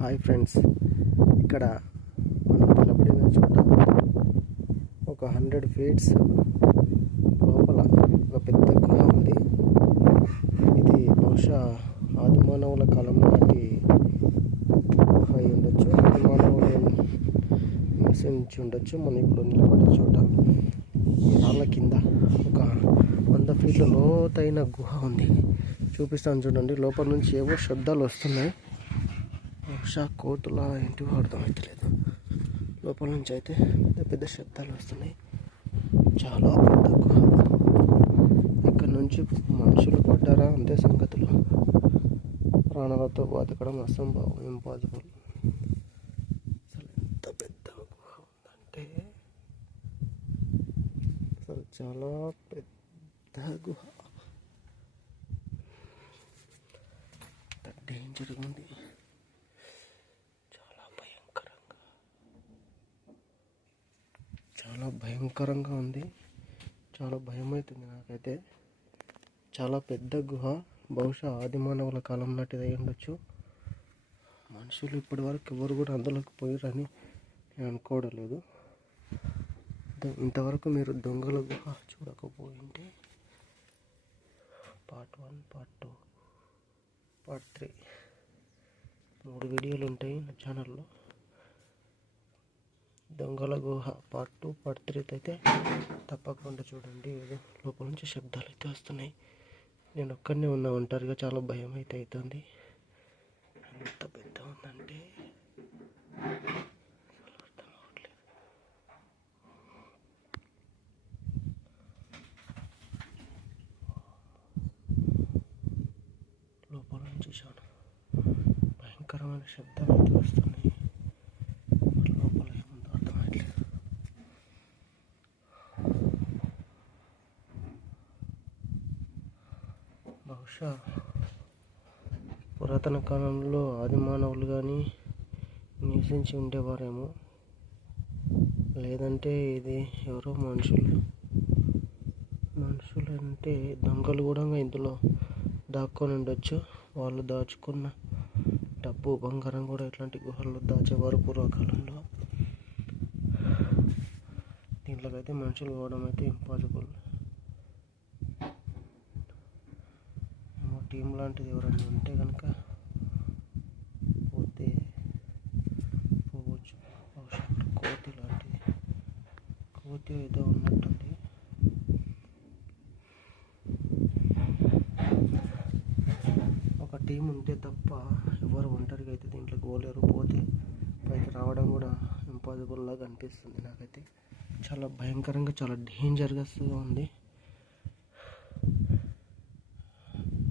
Hi friends, ఇక్కడ మనం నిలబడిన చోట ఒక 100 feet లోపల ఒక పెద్ద గుహ ఉంది. ఇది బహుశా ఆదిమానవుల కాలం నాటి అయి ఉండొచ్చు. ఆదిమానవులు నివసించి ఉండొచ్చు. మనం ఇప్పుడు నిలబడే చోట రాళ్ళ కింద ఒక 100 feet లోతైన గుహ ఉంది. చూపిస్తాను చూడండి. లోపల నుంచి ఏవో శబ్దాలు వస్తున్నాయి. బహుశా కోతులా ఏంటివో అర్థమవుతలేదు. లోపల నుంచి అయితే పెద్ద పెద్ద శబ్దాలు వస్తున్నాయి. చాలా పెద్ద గుహ. ఇక్కడ నుంచి మనుషులు పడ్డారా అంతే సంగతులు. ప్రాణాలతో బతకడం అసంభవం, ఇంపాసిబుల్. అసలు ఎంత పెద్ద గుహ ఉందంటే అసలు చాలా పెద్ద గుహ. డేంజర్గా ఉంది. చాలా భయంకరంగా ఉంది. చాలా భయం అవుతుంది నాకైతే. చాలా పెద్ద గుహ. బహుశా ఆదిమానవుల కాలం నాటిది అయి ఉండొచ్చు. మనుషులు ఇప్పటి వరకు ఎవరు కూడా అందులోకి పోయారని నేను అనుకోవడం లేదు. ఇంతవరకు మీరు దొంగల గుహ చూడకపోయింటే Part 1, Part 2, Part 3 3 వీడియోలు ఉంటాయి నా ఛానల్లో. దొంగల గుహ Part 2, Part 3 అయితే తప్పకుండా చూడండి. ఏదో లోపల నుంచి శబ్దాలు అయితే వస్తున్నాయి. నేను ఒక్కడనే ఉన్నా ఒంటరిగా. చాలా భయం అయితే అవుతుంది. ఎంత పెద్ద ఉందంటే అర్థం అవ్వట్లేదు. లోపల నుంచి చాలా భయంకరమైన శబ్దాలు అయితే వస్తున్నాయి. బహుశా పురాతన కాలంలో ఆదిమానవులు కానీ నివసించి ఉండేవారేమో, లేదంటే ఇది ఎవరో మనుషులు అంటే దొంగలు కూడా ఇందులో దాక్కొని ఉండొచ్చు. వాళ్ళు దాచుకున్న డబ్బు, బంగారం కూడా ఇట్లాంటి గుహల్లో దాచేవారు పూర్వకాలంలో. దీంట్లోకైతే మనుషులు పోవడం అయితే ఇంపాసిబుల్. టీం లాంటిది ఎవరైనా ఉంటే కనుక పోవచ్చు. కోతి లాంటిది, కోతి ఏదో ఉన్నట్టుంది. ఒక టీం ఉంటే తప్ప ఎవరు ఒంటరిగా అయితే దీంట్లోకి పోలేరు. పోతే పైకి రావడం కూడా ఇంపాసిబుల్ లాగా అనిపిస్తుంది నాకైతే. చాలా భయంకరంగా, చాలా డేంజర్గా ఉంది.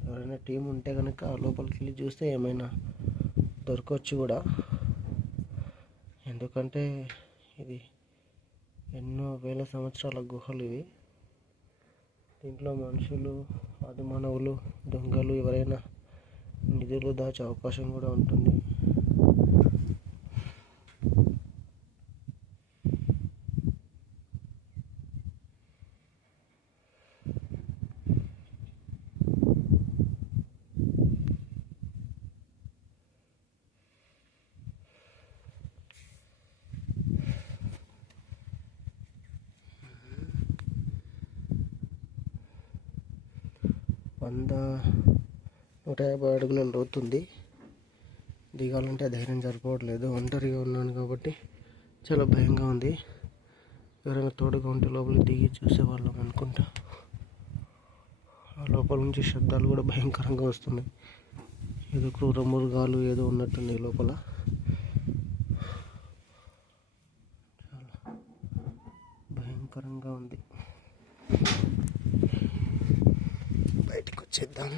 ఎవరైనా టీం ఉంటే కనుక లోపలికి వెళ్ళి చూస్తే ఏమైనా దొరకవచ్చు కూడా. ఎందుకంటే ఇది ఎన్నో వేల సంవత్సరాల గుహలు ఇవి. దీంట్లో మనుషులు, ఆదిమానవులు, దొంగలు ఎవరైనా నిధులు దాచే అవకాశం కూడా ఉంటుంది. వంద 150 అడుగుల లోతుంది. దిగాలంటే ధైర్యం సరిపోవట్లేదు. ఒంటరిగా ఉన్నాను కాబట్టి చాలా భయంగా ఉంది. ఎవరైనా తోడుగా ఉంటే లోపలికి దిగి చూసేవాళ్ళం అనుకుంటా. ఆ లోపల నుంచి శబ్దాలు కూడా భయంకరంగా వస్తున్నాయి. ఏదో క్రూర మృగాలు ఏదో ఉన్నట్టుంది లోపల. చాలా భయంకరంగా ఉంది. బయటకు వచ్చేద్దాం.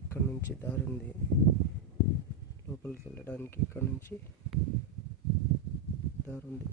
ఇక్కడ నుంచి దారి ఉంది లోపలికి వెళ్ళడానికి. ఇక్కడ నుంచి దారి ఉంది.